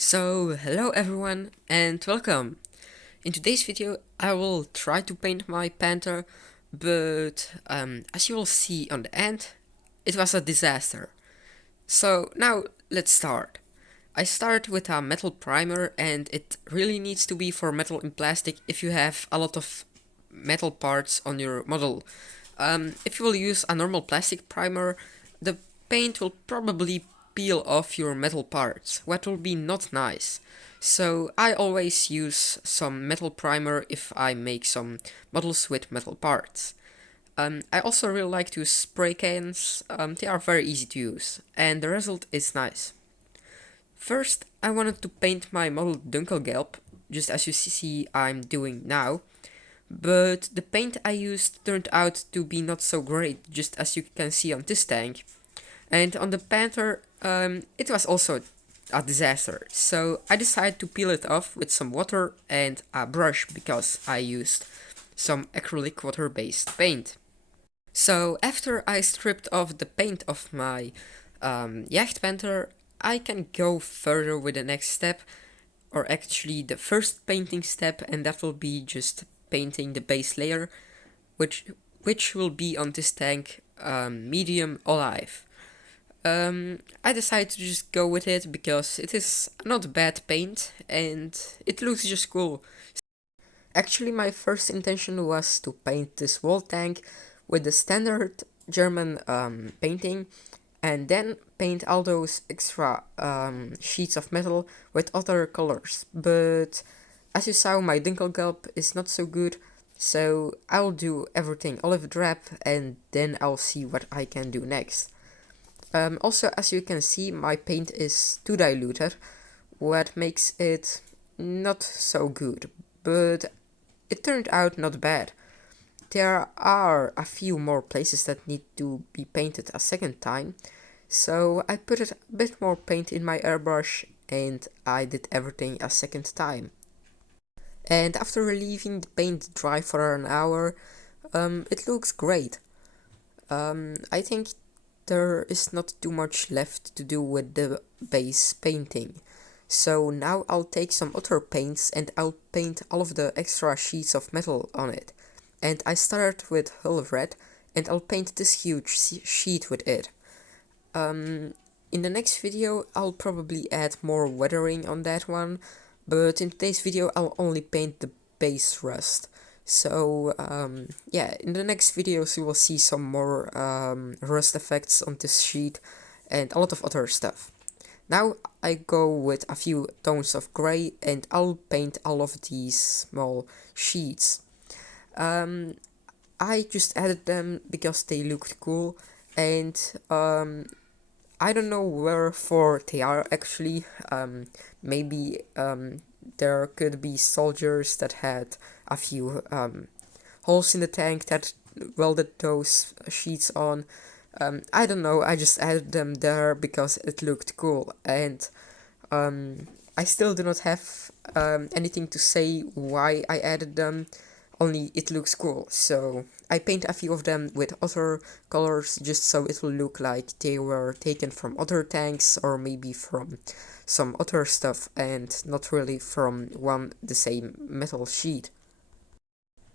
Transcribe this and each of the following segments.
So, hello everyone and welcome. In today's video I will try to paint my panther, but as you will see on the end, it was a disaster. So now let's start. I start with a metal primer, and it really needs to be for metal and plastic if you have a lot of metal parts on your model. If you will use a normal plastic primer, the paint will probably peel off your metal parts, what will be not nice. So I always use some metal primer if I make some models with metal parts. I also really like to use spray cans. They are very easy to use, and the result is nice. First, I wanted to paint my model Dunkelgelb, just as you see I'm doing now, but the paint I used turned out to be not so great, just as you can see on this tank. And on the Panther, it was also a disaster, so I decided to peel it off with some water and a brush because I used some acrylic water-based paint. So after I stripped off the paint of my jagdpanther, I can go further with the next step, or actually the first painting step, and that will be just painting the base layer, which will be on this tank medium olive. I decided to just go with it because it is not bad paint and it looks just cool. Actually, my first intention was to paint this wall tank with the standard German painting, and then paint all those extra sheets of metal with other colors. But as you saw, my Dinkelgelb is not so good, so I'll do everything olive drab, and then I'll see what I can do next. Also, as you can see, my paint is too diluted, what makes it not so good, but it turned out not bad. There are a few more places that need to be painted a second time, so I put a bit more paint in my airbrush and I did everything a second time. And after leaving the paint dry for an hour, it looks great. I think there is not too much left to do with the base painting. So now I'll take some other paints and I'll paint all of the extra sheets of metal on it. And I start with Hull Red, and I'll paint this huge sheet with it. In the next video I'll probably add more weathering on that one, but in today's video I'll only paint the base rust. So yeah, in the next videos you will see some more rust effects on this sheet and a lot of other stuff. Now I go with a few tones of gray and I'll paint all of these small sheets. I just added them because they looked cool, and I don't know wherefore they are actually. Maybe there could be soldiers that had a few holes in the tank that welded those sheets on. I don't know, I just added them there because it looked cool, and I still do not have anything to say why I added them, only it looks cool, so I paint a few of them with other colors just so it will look like they were taken from other tanks or maybe from some other stuff and not really from the same metal sheet.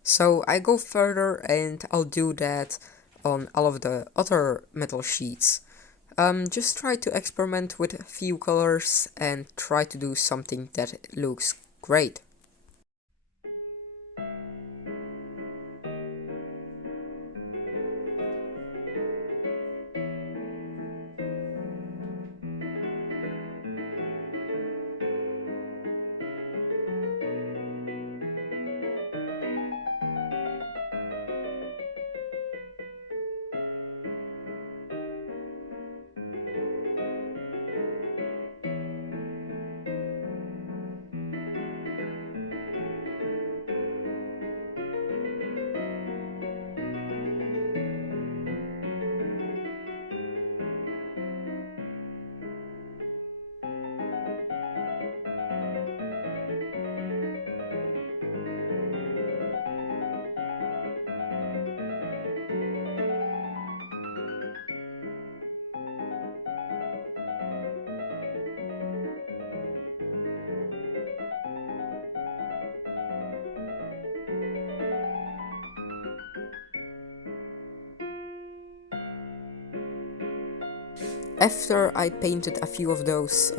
So I go further and I'll do that on all of the other metal sheets. Just try to experiment with a few colors and try to do something that looks great. after I painted a few of those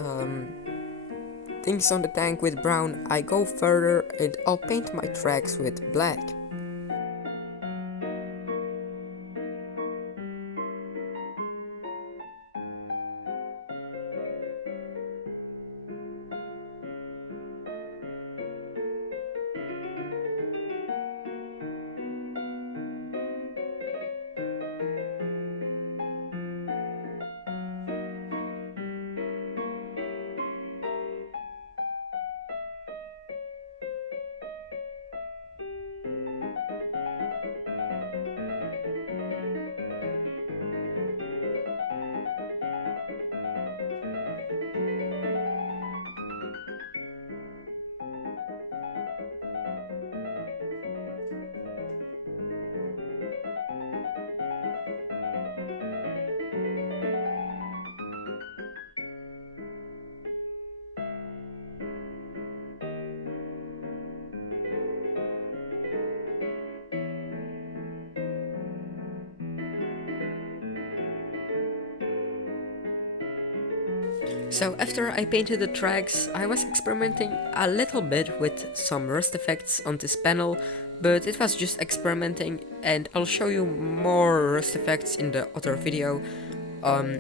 things on the tank with brown, I go further and I'll paint my tracks with black. So after I painted the tracks, I was experimenting a little bit with some rust effects on this panel, but it was just experimenting, and I'll show you more rust effects in the other video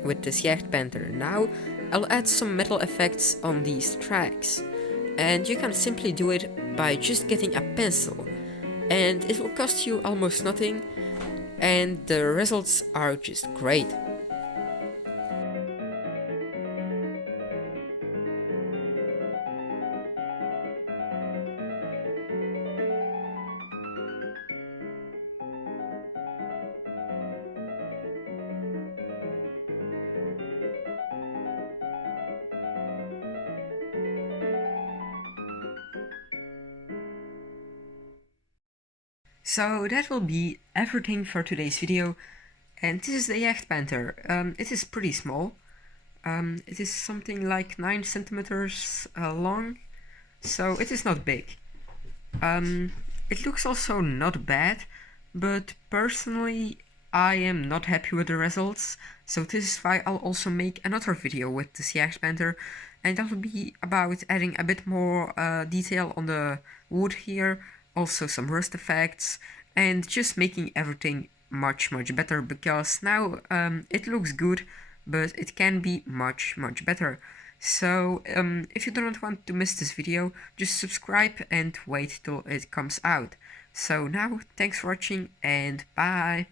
with this jagdpanther. Now I'll add some metal effects on these tracks, and you can simply do it by just getting a pencil, and it will cost you almost nothing, and the results are just great. So that will be everything for today's video, and this is the jagdpanther. It is pretty small. It is something like 9 centimeters long, so it is not big. It looks also not bad, but personally I am not happy with the results, so this is why I'll also make another video with the jagdpanther, and that will be about adding a bit more detail on the wood here, also some rust effects, and just making everything much better, because now it looks good, but it can be much better. So if you do not want to miss this video, just subscribe and wait till it comes out. So now, thanks for watching and bye!